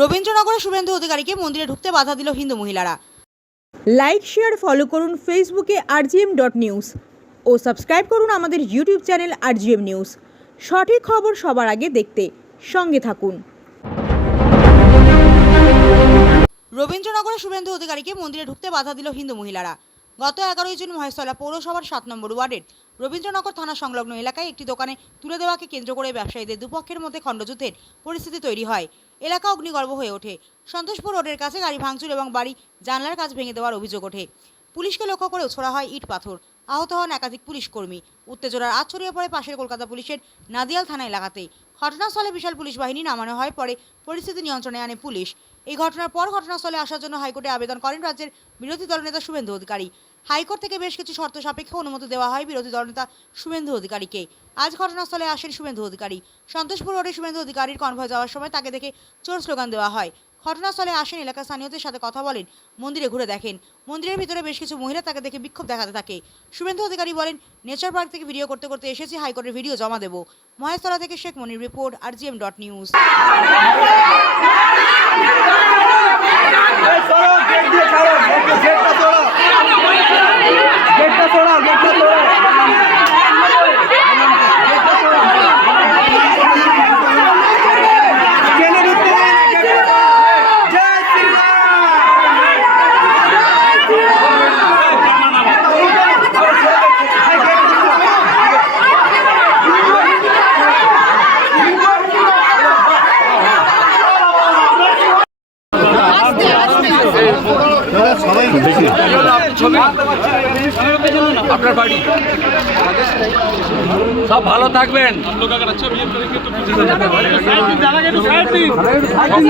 রবীন্দ্রনগরে শুভেন্দু অধিকারীকে মন্দিরে ঢুকতে বাধা দিল হিন্দু মহিলারা। লাইক শেয়ার ফলো করুন ফেসবুকে rgm.news ও সাবস্ক্রাইব করুন আমাদের ইউটিউব চ্যানেল rgm নিউজ। সঠিক খবর সবার আগে দেখতে সঙ্গে থাকুন। রবীন্দ্রনগরে শুভেন্দু অধিকারীকে মন্দিরে ঢুকতে বাধা দিল হিন্দু মহিলারা। গত 11 জুন মহেশতলা পৌরসভার 7 নম্বর ওয়ার্ডের রবীন্দ্রনগর থানা সংলগ্ন এলাকায় একটি দোকানে তুলে দেওয়াকে কেন্দ্র করে ব্যবসায়ীদের দুপক্ষের মধ্যে খণ্ডযুদ্ধের পরিস্থিতি তৈরি হয়। এলাকা অগ্নিগর্ভ হয়ে ওঠে। সন্তোষপুর রোডের কাছে গাড়ি ভাঙচুর এবং বাড়ি জানলার কাজ ভেঙে দেওয়ার অভিযোগ ওঠে। পুলিশকে লক্ষ্য করেও ছোড়া হয় ইট পাথর। আহত হন একাধিক পুলিশ কর্মী। উত্তেজনার আঁচ ছড়িয়ে পড়ে পাশের কলকাতা পুলিশের নাদিয়াল থানা এলাকাতে। ঘটনাস্থলে বিশাল পুলিশ বাহিনী নামানো হয়। পরে পরিস্থিতি নিয়ন্ত্রণে আনে পুলিশ। এই ঘটনার পর ঘটনাস্থলে আসার জন্য হাইকোর্টে আবেদন করেন রাজ্যের বিরোধী দলনেতা শুভেন্দু অধিকারী। হাইকোর্ট থেকে বেশ কিছু শর্ত সাপেক্ষে অনুমতি দেওয়া হয় বিরোধী দলনেতা শুভেন্দু অধিকারীকে। আজ ঘটনাস্থলে আসেন শুভেন্দু অধিকারী। সন্তোষপুর রোডে শুভেন্দু অধিকারীর কনভয় যাওয়ার সময় তাকে দেখে চোর স্লোগান দেওয়া হয়। ঘটনাস্থলে আসেন এলাকার স্থানীয়দের সাথে কথা বলেন, মন্দিরে ঘুরে দেখেন। মন্দিরের ভিতরে বেশ কিছু মহিলা তাকে দেখে বিক্ষোভ দেখাতে থাকে। শুভেন্দু অধিকারী বলেন, নেচার পার্ক থেকে ভিডিও করতে করতে এসেছি, হাইকোর্টের ভিডিও জমা দেব। মহেশতলা থেকে শেখ মনির রিপোর্ট, rgm.news। আপনার বাড়ি সব ভালো থাকবেন, ফাইটিং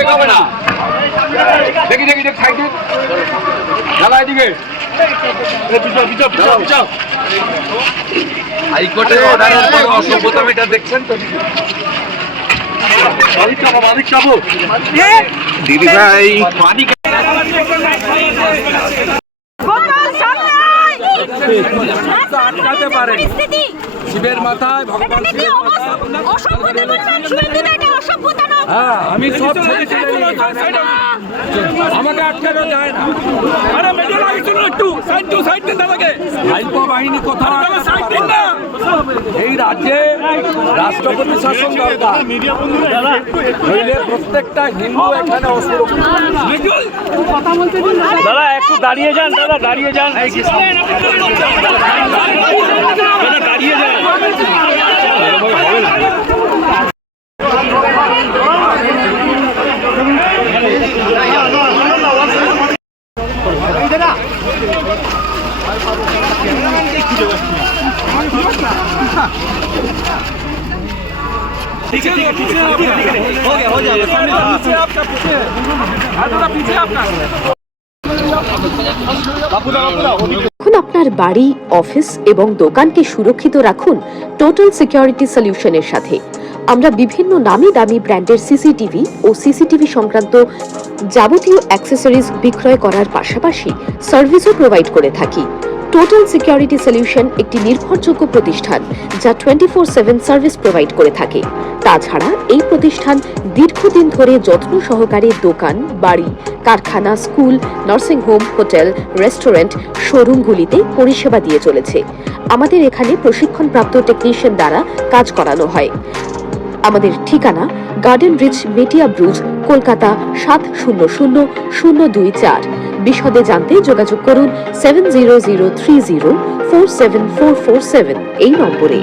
ব্রেক হবে না। দেখি দেখি দেখি সাইডে দাদা এদিকে হাইকোর্টে অর্ডারের পর অসভ্যতা এটা দেখছেন তো। দিদি ভাই পানি আটকাতে পারে শিবের মাথায় ভগবান। হ্যাঁ আমি সব আমাকে আটকানো যায় না। হাইকো বাহিনী কোথাও এই রাজ্যে রাষ্ট্রপতি শাসন দরকার, নইলে প্রত্যেকটা হিন্দু এখানে অসুরক্ষিত। দাদা একটু দাঁড়িয়ে যান, দাদা দাঁড়িয়ে যান, দাদা দাঁড়িয়ে যান। ठीक है हो गया पीछे आपका। এখন আপনার বাড়ি, অফিস এবং দোকানকে সুরক্ষিত রাখুন টোটাল সিকিউরিটি সলিউশনের সাথে। আমরা বিভিন্ন নামি দামি ব্র্যান্ডের সিসিটিভি ও সিসিটিভি সংক্রান্ত যাবতীয় অ্যাক্সেসরিজ বিক্রয় করার পাশাপাশি সার্ভিসও প্রোভাইড করে থাকি। টোটাল সিকিউরিটি সলিউশন একটি নির্ভরযোগ্য প্রতিষ্ঠান যা 24/7 সার্ভিস প্রোভাইড করে থাকে। তাছাড়া এই প্রতিষ্ঠান দীর্ঘদিন ধরে যত্ন সহকারে দোকান, বাড়ি, কারখানা, school, nursing home, hotel, restaurant, শোরুমগুলিতে পরিষেবা দিয়ে চলেছে। আমাদের এখানে প্রশিক্ষণপ্রাপ্ত টেকনিশিয়ান দ্বারা কাজ করানো হয়। আমাদের ঠিকানা গার্ডেন রিচ, মেটিয়া ব্রুজ, কলকাতা 700024। বিশদে জানতে যোগাযোগ করুন 7003047447 এই নম্বরে।